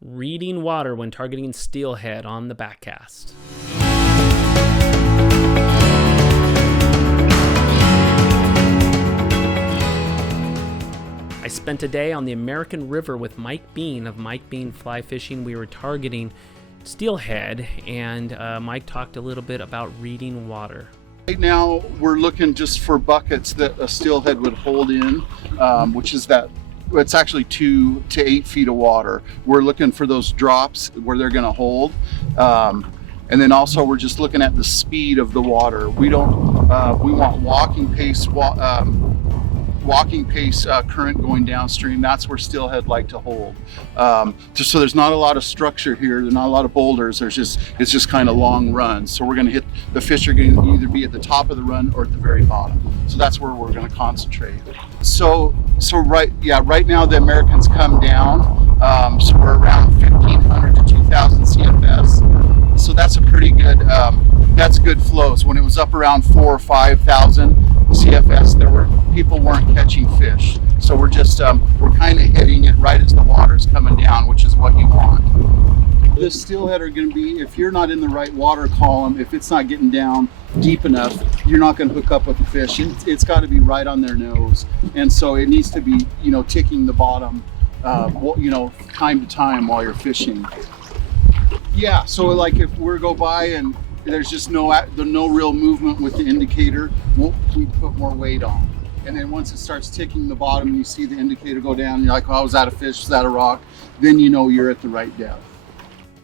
reading water when targeting steelhead on the backcast. I spent a day on the American River with Mike Bean of Mike Bean Fly Fishing. We were targeting steelhead, and Mike talked a little bit about reading water. Right now, we're looking just for buckets that a steelhead would hold in, which is that it's actually 2 to 8 feet of water. We're looking for those drops where they're going to hold. And then also we're just looking at the speed of the water. We want walking pace current going downstream. That's where steelhead like to hold. Just so there's not a lot of structure here, there's not a lot of boulders. It's just kind of long runs. So we're going to hit the fish are going to either be at the top of the run or at the very bottom. So that's where we're going to concentrate. So right now the Americans come down. So we're around 1,500 to 2,000 CFS. So that's a pretty good. That's good flows. When it was up around 4,000 or 5,000 CFS, people weren't catching fish. So we're just we're kind of hitting it right as the water's coming down, which is what you want. The steelhead are going to be, if you're not in the right water column, if it's not getting down deep enough, you're not going to hook up with the fish. It's got to be right on their nose, and so it needs to be, ticking the bottom, time to time while you're fishing. Yeah, so like if we go by and there's just no real movement with the indicator, we put more weight on. And then once it starts ticking the bottom and you see the indicator go down, you're like, oh, is that a fish? Is that a rock? Then you know you're at the right depth.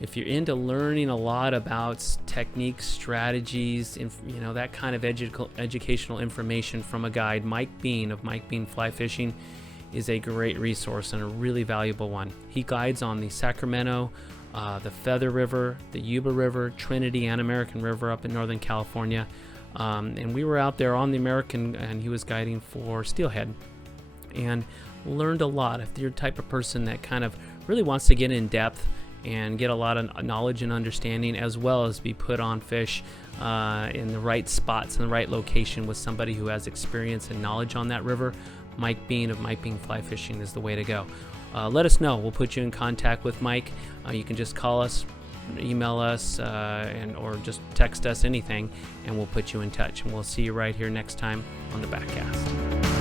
If you're into learning a lot about techniques, strategies, that kind of educational information from a guide, Mike Bean of Mike Bean Fly Fishing is a great resource and a really valuable one. He guides on the Sacramento, the Feather River, the Yuba River, Trinity, and American River up in Northern California. And we were out there on the American, and he was guiding for steelhead, and learned a lot. If you're the type of person that kind of really wants to get in depth and get a lot of knowledge and understanding, as well as be put on fish in the right spots, in the right location with somebody who has experience and knowledge on that river, Mike Bean of Mike Bean Fly Fishing is the way to go. Let us know. We'll put you in contact with Mike. You can just call us, email us, or just text us anything, and we'll put you in touch. And we'll see you right here next time on the Backcast.